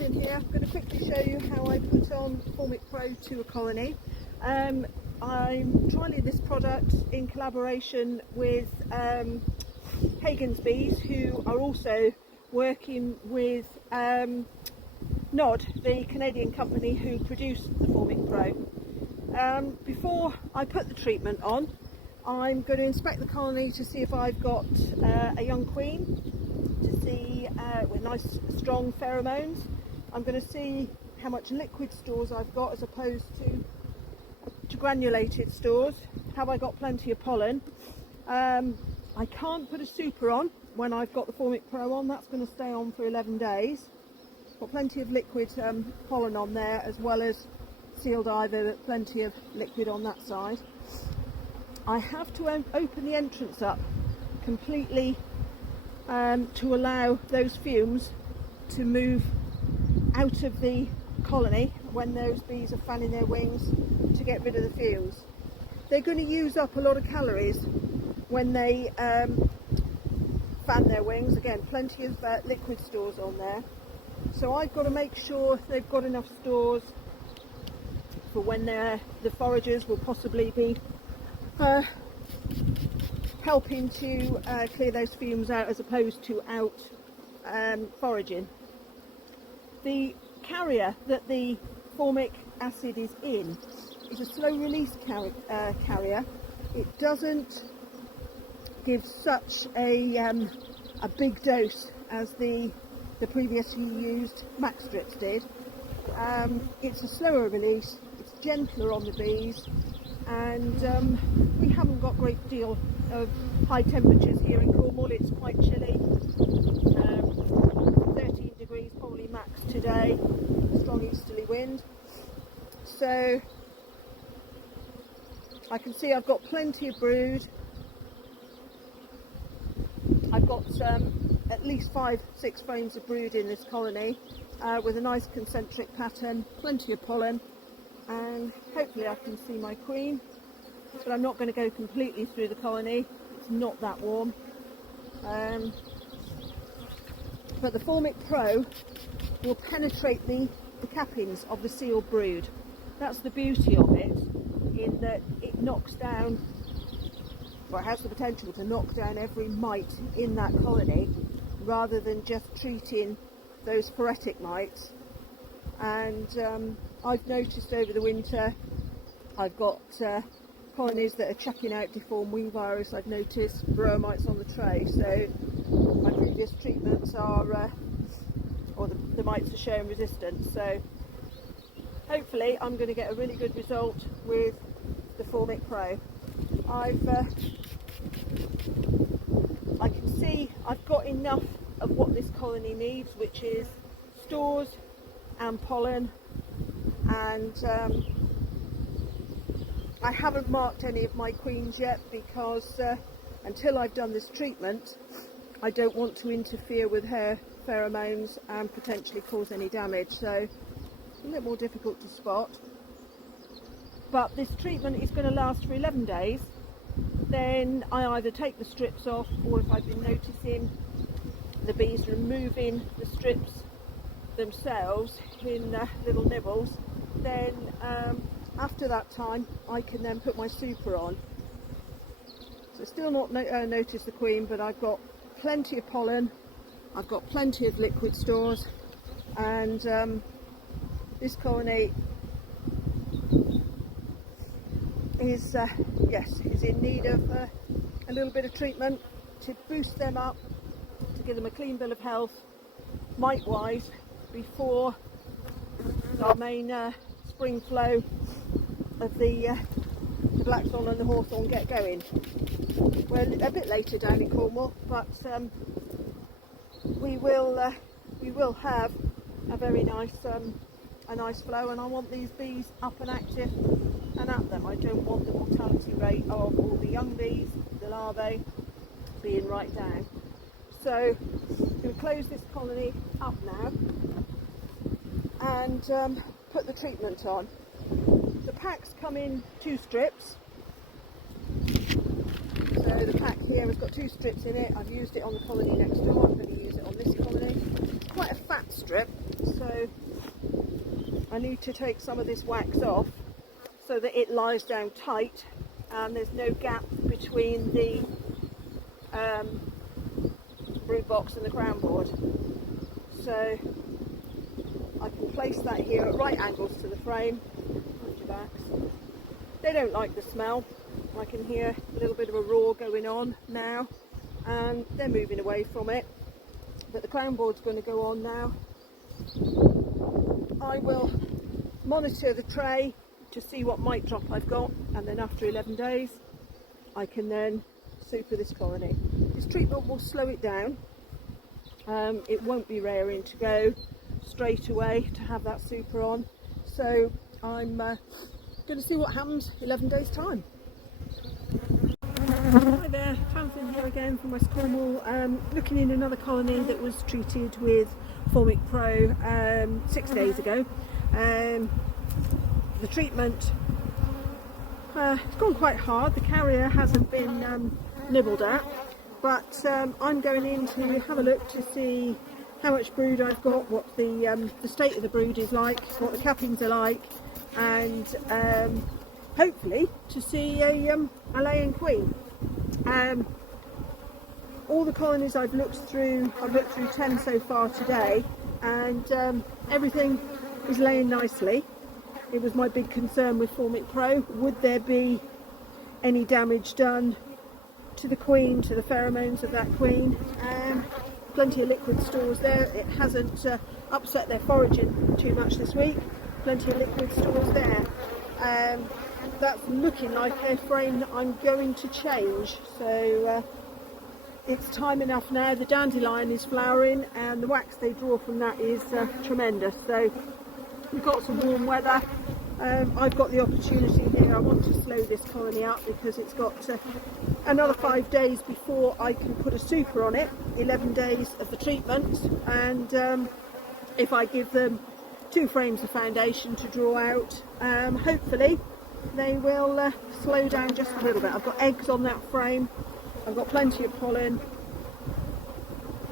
in here. I'm going to quickly show you how I put on Formic Pro to a colony. I'm trialling this product in collaboration with Hagens bees, who are also working with Nod, the Canadian company who produced the Formic Pro. Before I put the treatment on, I'm going to inspect the colony to see if I've got a young queen, to see with nice strong pheromones. I'm going to see how much liquid stores I've got as opposed to granulated stores. Have I got plenty of pollen? I can't put a super on when I've got the Formic Pro on. That's going to stay on for 11 days. Got plenty of liquid pollen on there, as well as sealed ivy, but plenty of liquid on that side. I have to open the entrance up completely to allow those fumes to move out of the colony when those bees are fanning their wings to get rid of the fumes. They're going to use up a lot of calories when they fan their wings. Again, plenty of liquid stores on there. So I've got to make sure they've got enough stores for when the foragers will possibly be helping to clear those fumes out, as opposed to out foraging. The carrier that the formic acid is in is a slow release carrier. It doesn't give such a big dose as the previously used max strips did. It's a slower release, it's gentler on the bees, and we haven't got a great deal of high temperatures here in Cornwall. It's quite chilly, 13 degrees probably max today, strong easterly wind. So I can see I've got plenty of brood. I've got at least 5-6 frames of brood in this colony, with a nice concentric pattern, plenty of pollen, and hopefully I can see my queen. But I'm not going to go completely through the colony, it's not that warm. But the Formic Pro will penetrate the cappings of the sealed brood. That's the beauty of it, in that it knocks down, or has the potential to knock down every mite in that colony, rather than just treating those phoretic mites. And I've noticed over the winter I've got colonies that are chucking out deformed wing virus. I've noticed varroa mites on the tray, so my previous treatments are, or the mites are showing resistance. So hopefully I'm going to get a really good result with the Formic Pro. I can see I've got enough of what this colony needs, which is stores and pollen, and I haven't marked any of my queens yet, because until I've done this treatment I don't want to interfere with her pheromones and potentially cause any damage, so it's a little more difficult to spot. But this treatment is going to last for 11 days. Then I either take the strips off, or if I've been noticing the bees removing the strips themselves in little nibbles, then after that time I can then put my super on. So still not notice the queen, but I've got plenty of pollen, I've got plenty of liquid stores, and this colony is is in need of a little bit of treatment to boost them up, to give them a clean bill of health mite wise, before our main spring flow of the blackthorn and the hawthorn get going. We're a bit later down in Cornwall, but we will have a very nice flow, and I want these bees up and active and at them. I don't want the mortality rate of all the young bees, the larvae, being right down. So I'm going to close this colony up now and put the treatment on. The packs come in 2 strips. So the pack here has got 2 strips in it. I've used it on the colony next door. I'm going to use it on this colony. It's quite a fat strip, so I need to take some of this wax off so that it lies down tight and there's no gap between the brood box and the crown board. So I can place that here at right angles to the frame. They don't like the smell. I can hear a little bit of a roar going on now, and they're moving away from it. But the crown board's going to go on now. I will monitor the tray to see what mite drop I've got, and then after 11 days I can then super this colony. This treatment will slow it down. It won't be raring to go straight away to have that super on, so I'm going to see what happens 11 days time. Hi there, Jonathan here again from West Cornwall, looking in another colony that was treated with Formic Pro 6 days ago. The treatment it's gone quite hard. The carrier hasn't been nibbled at, but I'm going in to have a look to see how much brood I've got, what the state of the brood is like, what the cappings are like, and hopefully to see a laying queen. All the colonies I've looked through 10 so far today, and everything is laying nicely. It was my big concern with Formic Pro. Would there be any damage done to the queen, to the pheromones of that queen? Plenty of liquid stores there. It hasn't upset their foraging too much this week. Plenty of liquid stores there. That's looking like a frame that I'm going to change. So it's time enough now. The dandelion is flowering and the wax they draw from that is tremendous. So we've got some warm weather. I've got the opportunity here. I want to slow this colony up because it's got another 5 days before I can put a super on it. 11 days of the treatment, and if I give them 2 frames of foundation to draw out, hopefully they will slow down just a little bit. I've got eggs on that frame, I've got plenty of pollen,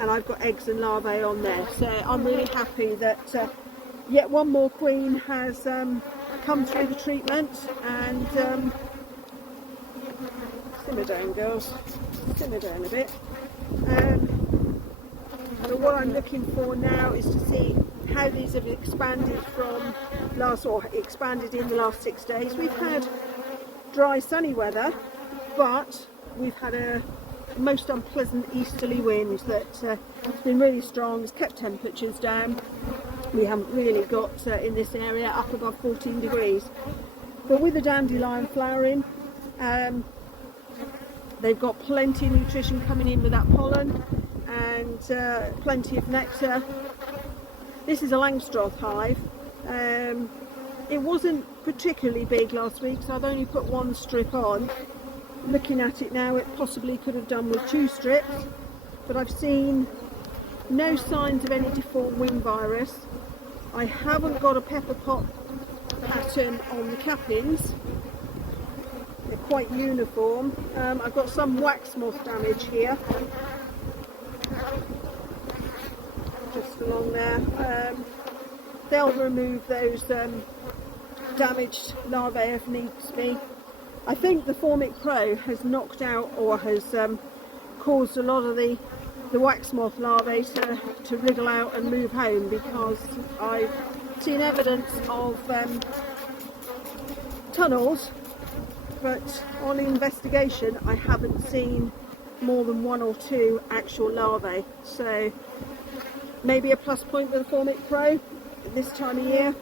and I've got eggs and larvae on there, so I'm really happy that yet one more queen has come through the treatment. And simmer down, girls, simmer down a bit. But what I'm looking for now is to see how these have expanded from expanded in the last 6 days. We've had dry sunny weather, but we've had a most unpleasant easterly wind that's been really strong. It's kept temperatures down. We haven't really got in this area up above 14 degrees. But with the dandelion flowering, they've got plenty of nutrition coming in with that pollen, and plenty of nectar. This is a Langstroth hive. It wasn't particularly big last week, so I've only put 1 strip on. Looking at it now, it possibly could have done with 2 strips, but I've seen no signs of any deformed wing virus. I haven't got a pepper pot pattern on the cappings. They're quite uniform. I've got some wax moth damage here, just along there. They'll remove those damaged larvae if needs be. I think the Formic Pro has knocked out, or has caused a lot of the wax moth larvae to wriggle out and move home, because I've seen evidence of tunnels, but on investigation I haven't seen more than 1 or 2 actual larvae. So maybe a plus point with the Formic Pro at this time of year.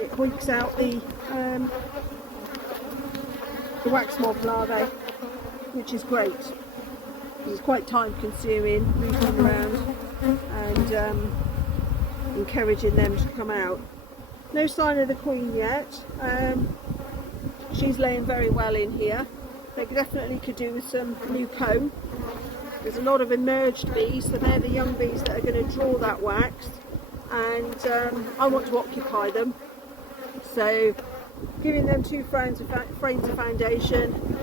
It weeks out the wax moth larvae, which is great. It's quite time consuming moving them around and encouraging them to come out. No sign of the queen yet. She's laying very well in here. They definitely could do with some new comb. There's a lot of emerged bees, so they're the young bees that are going to draw that wax, and I want to occupy them. So giving them 2 frames of foundation,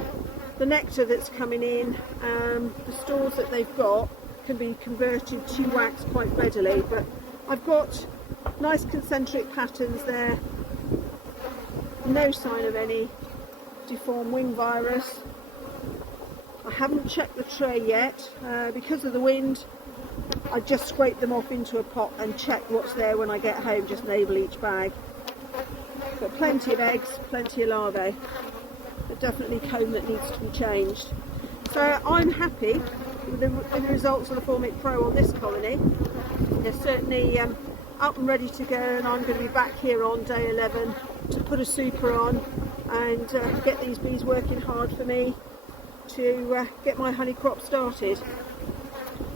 the nectar that's coming in, the stores that they've got can be converted to wax quite readily. But I've got Nice concentric patterns there. No sign of any deformed wing virus. I haven't checked the tray yet because of the wind. I just scrape them off into a pot and check what's there when I get home, just label each bag. But plenty of eggs, plenty of larvae, but definitely comb that needs to be changed. So I'm happy with the results of the Formic Pro on this colony. They're certainly up and ready to go, and I'm going to be back here on day 11 to put a super on and get these bees working hard for me to get my honey crop started.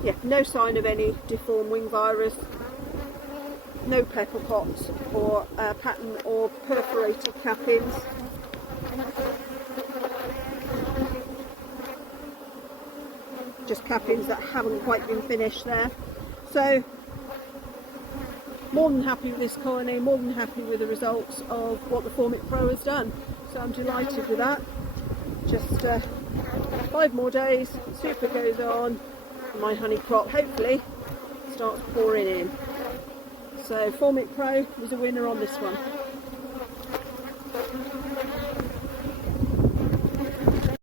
Yeah, no sign of any deformed wing virus, no pepper pots or pattern or perforated cappings. Just cappings that haven't quite been finished there. So more than happy with this colony, more than happy with the results of what the Formic Pro has done. So I'm delighted with that. Just 5 more days, super goes on, and my honey crop hopefully starts pouring in. So Formic Pro was a winner on this one.